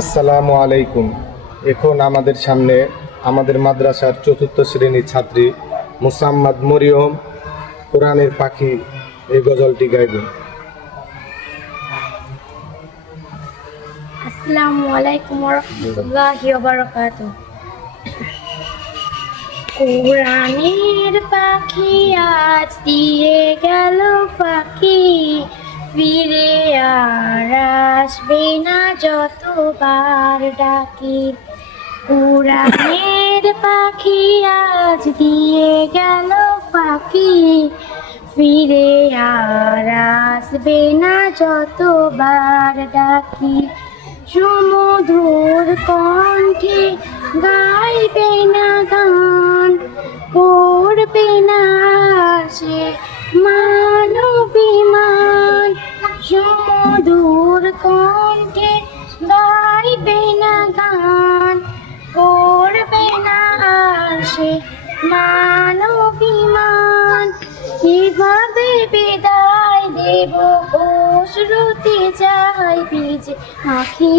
আসসালামু আলাইকুম। এখন আমাদের সামনে আমাদের মাদ্রাসার চতুর্থ শ্রেণির ছাত্রী মুসাম্মদ মরিয়ম কোরআনের পাখি এই গজলটি গাইবেন আসসালামু আলাইকুম রহমতুল্লাহি বারাকাত কোরআনের পাখি আজ দিয়ে গেল পাখি ফিরে আর আসবে না যতবার ডাকি কোরআনের পাখি আজ দিয়ে গেল পাখি। ফিরে আর আসবে না যতবার ডাকি। সমুদ্র কণ্ঠে গাইবে না গান, করবে না সে মানবিমান সমুদ্র সে মানবিমান কীভাবে বিদায় দেব? ও শ্রুতি যাই বীজে আখি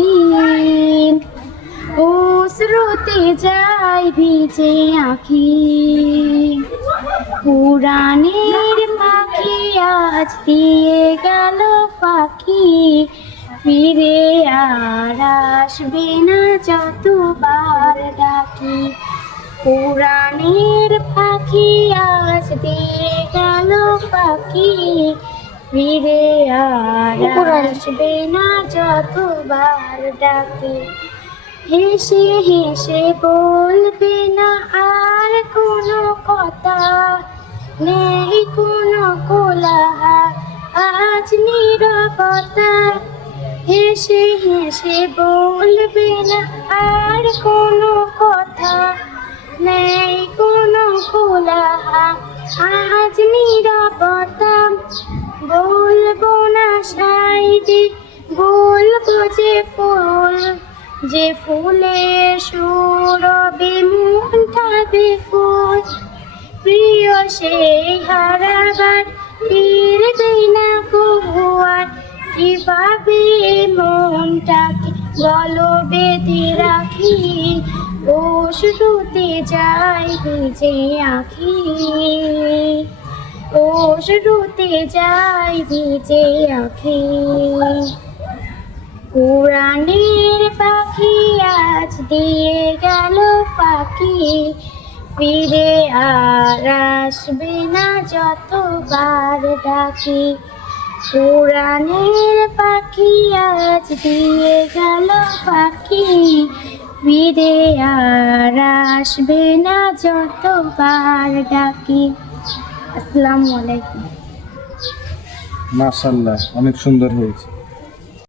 ও শ্রুতি যাই ভিজে আখি পুরাণের পাখি আজ দিয়ে গেল পাখি। ফিরে আর আসবে না যতবার ডাকি। পুরাণের পাখি আজ দিয়ে গেল পাখি ফিরে আর আসবে না যতবার ডাকে। হেসে হেসে বলবে না আর কোনো কথা নেই কোনো কোলাহা আজ নীরবতা। হেসে হেসে বলবে না আর কোনো কথা নেই কোনো কোলাহা, আজ নীরবতা বলব না সাইডে বলব যে ফুল, যে ফুলের সুরবে মনটা বেকুল প্রিয় সেই হারাবার ফিরবে না কবুয়ার কীভাবে মনটাকে? বলো বেঁধে রাখি ও শুরুতে যাই ভিজে আখি। ও শুরুতে যাই ভিজে আখি। পুরাণের পাখি আজ দিয়ে গেল পাখি। ফিরে আর আসবে না যতবার ডাকি। পুরাণের পাখি আজ দিয়ে গেল পাখি। ফিরে আর আসবে না যতবার ডাকি। আসসালামু আলাইকুম। মাশাল্লাহ অনেক সুন্দর হয়েছে।